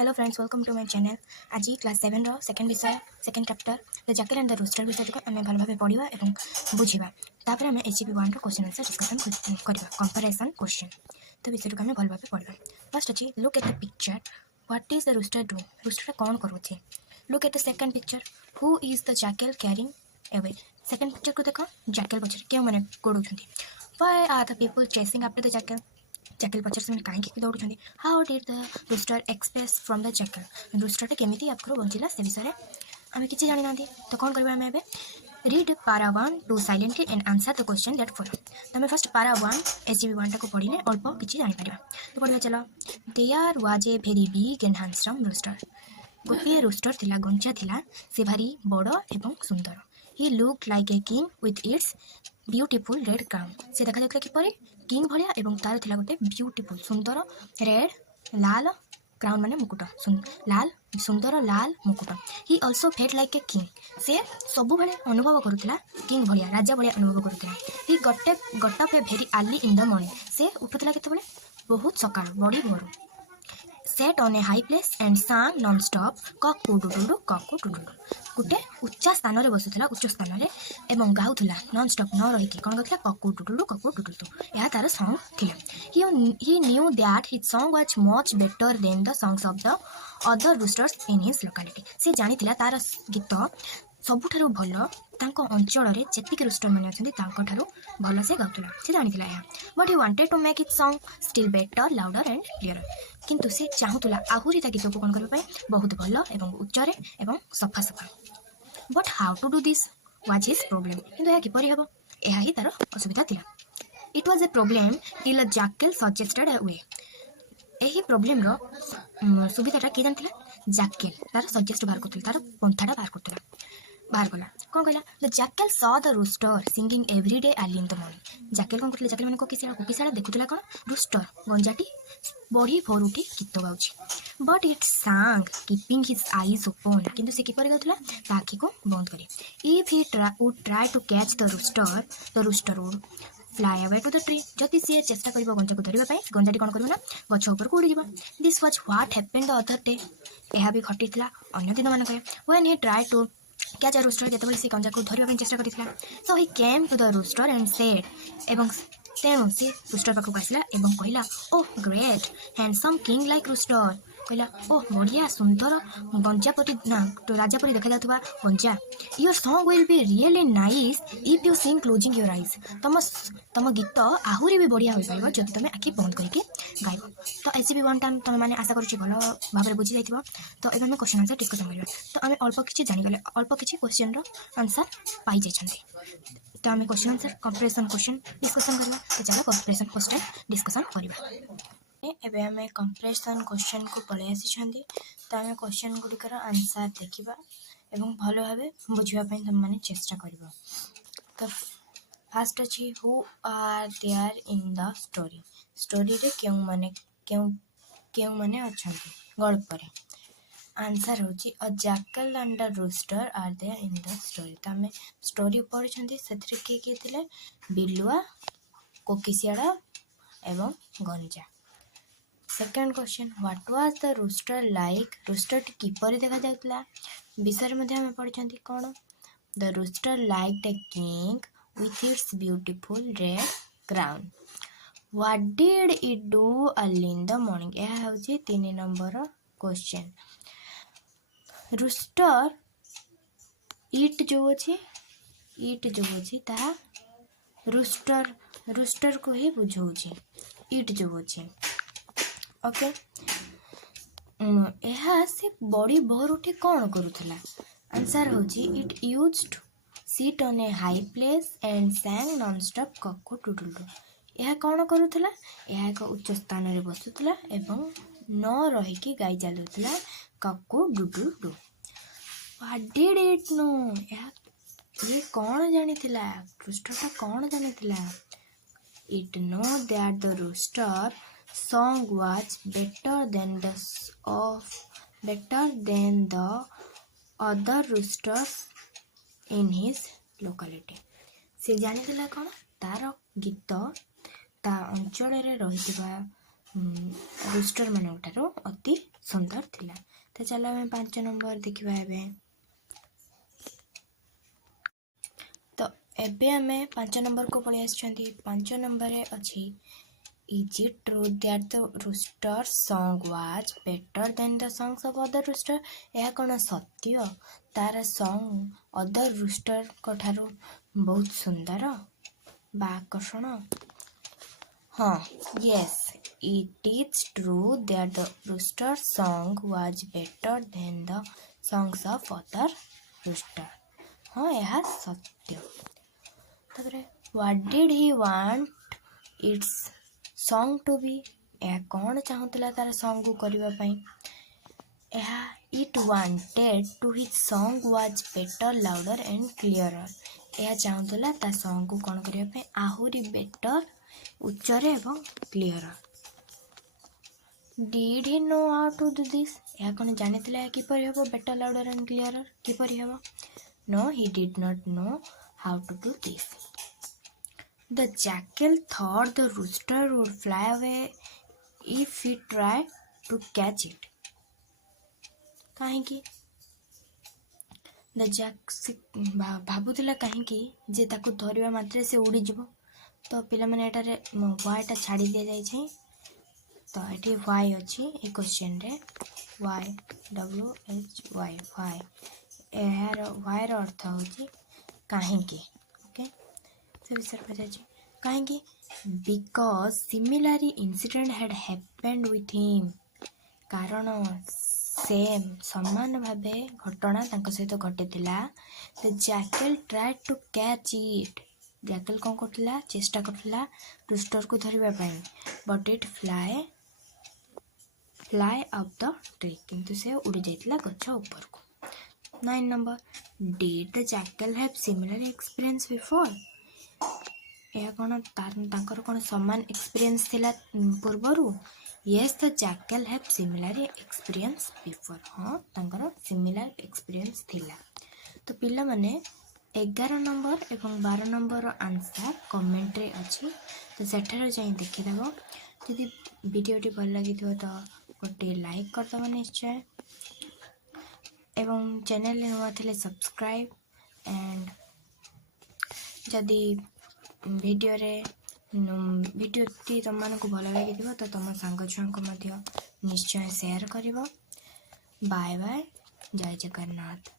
Hello friends, welcome to my channel. आज class 7 रो second विषय second chapter the jackal and the rooster विषय को आम भल भाव पढ़ा और बुझा तापर आम sgp1 रो क्वेश्चन आंसर डिस्कसन करवा कंपैरिजन क्वेश्चन तो विषय को आम भल भाव पढ़ा। फर्स्ट अच्छी look at the picture what is the rooster doing rooster कौन करुचे। Look at the second picture who is the jackal carrying away. Second picture को देख जैकल पछरे क्यों माने गोडुछंती। Why are the people chasing after the jackal jackal पचर से कहीं दौड़ुं। How did the rooster express from the jackal rooster केमी आपको बंचला से विषय में आम कि जानी ना तो कौन करवा आम ए read para 1 to silently and answer the question that follow. तो आम फर्स्ट पारा 1 sgp1 टाक पढ़ले अल्प कि जापर तो पढ़ा चलो। There was a very big and handsome rooster गोटे रूस्टर थिला गंचा थिला से भारी बड़ एवं सुंदर। He look like a king with its beautiful red crown से देखा जाता किपर किंग भाया और तार थिला गोटे ब्यूटीफुल सुंदर रेड लाल क्राउन माने मुकुट लाल सुंदर लाल मुकुट। He also felt like a king से सबु भाले अनुभव करुला किंग भाया राजा भाया अनुभव करुला। He got up a very early in the morning से उठुला केतबेले बहुत सकाळ बड़ी भोर sat on a high place and sang non stop ककु डुडुडु गोटे उच्चा स्थान में बसुला उच्च स्थान में एवं गाउला नॉन स्टॉप न रही कौन कहला ककु डुडुडु यह तार सॉन्ग थिला। He knew that his song was much better than the songs of the other roosters in his locality से जानिथिला तार गीत सबुठारु भल तांको अंचल में जेतिक रूस्टर मैंने अच्छा भल से गाउला से जानिथिला यह। But he wanted to make it song still better louder and clear किंतु से चाहूला आहुरी ता गीत को कौन करबा बहुत भल एवं उच्चरे एवं सफा सफा। But how to do this was his problem किंतु यह किपरि हेबो यह ही तार असुविधा थिला। It was a problem till a jackal suggested a way यही प्रॉब्लम रो सुविधाटा किए जानथिला जैकल तार सजेस्ट बाहर करथिला तार पंथाटा बाहर कला कौन कहला the jackal saw the rooster singing every day early in the morning. Jackal कौन करथिला जैकल माने कोकिसाला देखुथिला कौन रूस्टर गंजाटी बड़ी भोर उठी गीत गाउछि। But it sang keeping his eyes open किंतु से किपर गाउथिला आखि को बंद करी। If he would try to catch the rooster would fly away to the tree जदि सी चेष्टा कर गंजा को धरने गंजाटी कौन कर गछ उपर को उड़ी this was what happened the other day यह भी घटी अन्य दिन मानक when he tried to catch a rooster जिते से गंजा को धरने चेष्टा करथिला। So he came to the rooster and said एवं तेणु सी रूस्टर पाखक आसला एवं कहला oh great handsome king like rooster कहला ओह बढ़िया सुंदर गंजापति ना तो राजापरी देखा जाता गंजा your song will be really nice if you sing closing your eyes तम गीत आहुरी भी बढ़िया हो पार जब तुम आखि बंद करके गाइब। तो sgp1 टाइम तुम मैंने आशा करुँच भल भाव बुझी जाइए। तो ये क्वेश्चन आंसर डिस्कसन करवा तो आम अल्प कि जानीगले अल्प कि क्वेश्चन आंसर पाई जाइए। तो आम question answer comparison question discussion करवा तो चलो कंपैरिजन क्वेश्चन डिस्कसन करवा। एबे आम कंपैरिजन क्वेश्चन को पलि आसी तो आम क्वेश्चन गुड़िकर आंसर देखा एवं भल भाव बुझापी तुम मैंने चेष्टा कर। तो फास्ट अच्छी who are there in the story story रे क्यों माने अच्छा गल्प आंसर हूँ a jackal and a rooster are there in the story. तो आम स्टोरी पढ़ी से किए थे बिलुआ कोकिशियाड़ा एवं गंजा। Second question what was the rooster like rooster किपर देखा जाता विषय में पढ़ी कौन the rooster like a king with its beautiful red crown. What did it do early in the morning? यह हूँ 3 नंबर क्वेश्चन। रूस्टर इट जो अच्छी ता रूस्टर को ही बुझाऊँ इट जो अच्छे ओके। यह से बड़ी भोर उठी कौन करुला आंसर हूँ it used sit on a high place and sang non-stop ककु डुडुडु। यह कौन करुला यह एक उच्च स्थान में बसुला एवं न रहीकि गाई चलुला ककु डुडुडु। What did it know ये कौन जानी रूस्टर कौन जानी it know that the rooster song was better than the other roosters in his locality से जानी कौन तार गीत ता अंचल रही रूस्टर मान अति सुंदर थिला। तो चलो आम 5 नंबर देखा ए। तो एबे आम 5 नंबर को पलि आसछंती। 5 नंबर अच्छी Is it true that the rooster song was better than the songs of other rooster? यह कौन सत्य तार सॉन्ग अदर रूस्टर ठारू बहुत सुंदर बा आकर्षण। हाँ, yes, it is true that the rooster song was better than the songs of other rooster. हाँ, यह सत्य। तापरे what did he want its song to be? यह कौन चाहूला तार सॉन्ग को करबा पई? It wanted to his song was better, louder and clearer. यह चाहूला ता सॉन्ग को कौन करबा पई? आहुरी बेटर, उच्चरे एवं clear. Did he know how to do this? यह कौन जानितला कि परि हबो बेटर, लाउडर एंड क्लियरर कि परि हबो? No, he did not know how to do this. The jackal thought the rooster would fly away if he tried to catch it. कहीं the भावुला कहीं जे ताकू धरवा मात्रे से उड़ी जीव। तो पिला माने एटारे वाईटा छाड़ी दि जाए। तो ये वाई अच्छी ये क्वेश्चन रे वाई WHY वाई यार वाई अर्थ हूँ कहीं। ओके से विषय पचार कहीं because similar incident had happened with him. कारण सेम समान भावे घटना तांको सहित घटीला। The jackal tried to catch it. Jackal कौन करथिला चेष्टा करथिला रूस्टर को धरिबा पई but it fly up the tree किंतु से उड़ी जाइतिला गछ ऊपर को। 9 number did the jackal have similar experience before? यह कौन तांकर कौन समान एक्सपीरियंस थिला पूर्वरु? Yes, the jackal have similar experience before. हाँ तांकर सिमिलर एक्सपीरियंस थिला। तो पिला माने 11 नंबर एवं 12 नंबर आंसर कमेंट रे अच्छी। तो सेठार जाई देखि देबो। यदि वीडियोटी भल लगी तो गोटे लाइक कर दबो निश्चय एवं चैनल नुआ थिले सब्सक्राइब एंड जदि वीडियोटी तुम मानक भल लगी तो तुम सांग छुआ निश्चय शेयर कर। बाय बाय, जय जगन्नाथ।